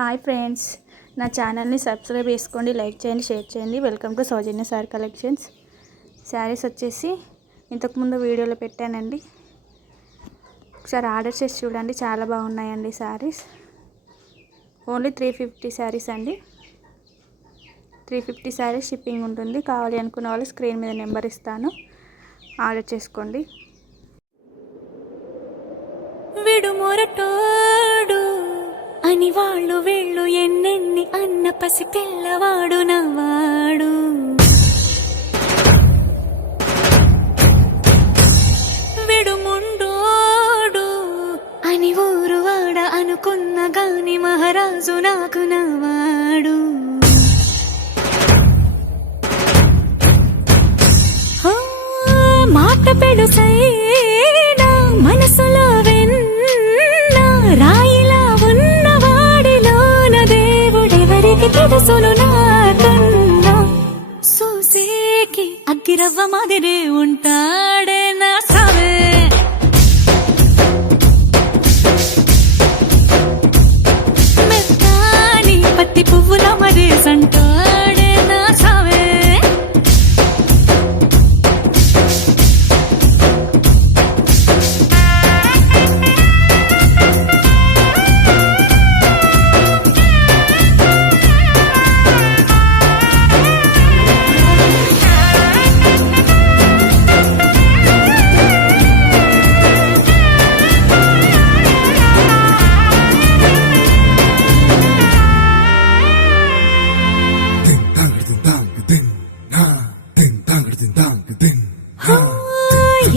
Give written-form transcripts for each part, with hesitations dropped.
Hi friends, నా ఛానల్ని subscribe చేసుకోండి, లైక్ చేయండి, షేర్ చేయండి. Welcome to Soujanya sorry collections. Saris వచ్చేసి ఇంతకుముందు వీడియోలో పెట్టానండి, ఒకసారి ఆర్డర్ చేసి చూడండి. చాలా బాగున్నాయండి శారీస్. ఓన్లీ 350 శారీస్ అండి. 350 శారీస్ షిప్పింగ్ ఉంటుంది. కావాలి అనుకున్న వాళ్ళు స్క్రీన్ మీద నెంబర్ ఇస్తాను, ఆర్డర్ చేసుకోండి. విడుమొరటోడు అని వాళ్ళు వీళ్ళు ఎన్నెన్ని అన్న పసి పిల్లవాడు నవ్వాడు. విడుముండోడు అని ఊరు వాడ అనుకున్న గాని మహారాజు నాకు నవ్వాడు. మాట పెడుసైనా మనసులో రాయిలా ఉన్నవాడిలోన దేవుడెవరికి తెలుసును నాకన్నా. సూసేకి అగ్గిరవ్వ మాదిరే ఉంటాడే నా సావే. మెత్తాని పత్తి పువ్వుల మరేసంటాడే నా సావే.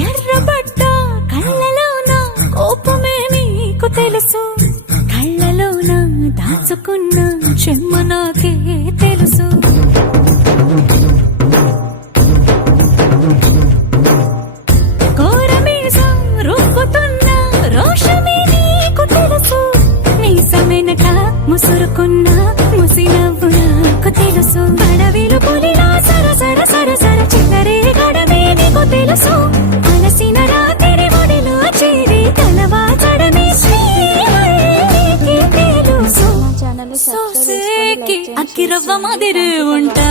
ఎర్రబడ్డ కళ్ళలోన కోపమే నీకు తెలుసు, కళ్ళలోన దాచుకున్న చెమ్మ నాకే తెలుసు. కోరమీసం రుబ్బుతున్న రోషమే నీకు తెలుసు, మీసమెనక ముసురుకున్న ముసినవ్వు నాకు తెలుసు. అడవిలు పులిలా సరసర సరసర చిల్లరే గడమే నీకు తెలుసు. అలసిన రాత్రి ఒడిలో చేరి తలవాచడమే శ్రీకి తెలుసు. సోసేకి అక్కిరవ్వ మాదిరి ఉంటా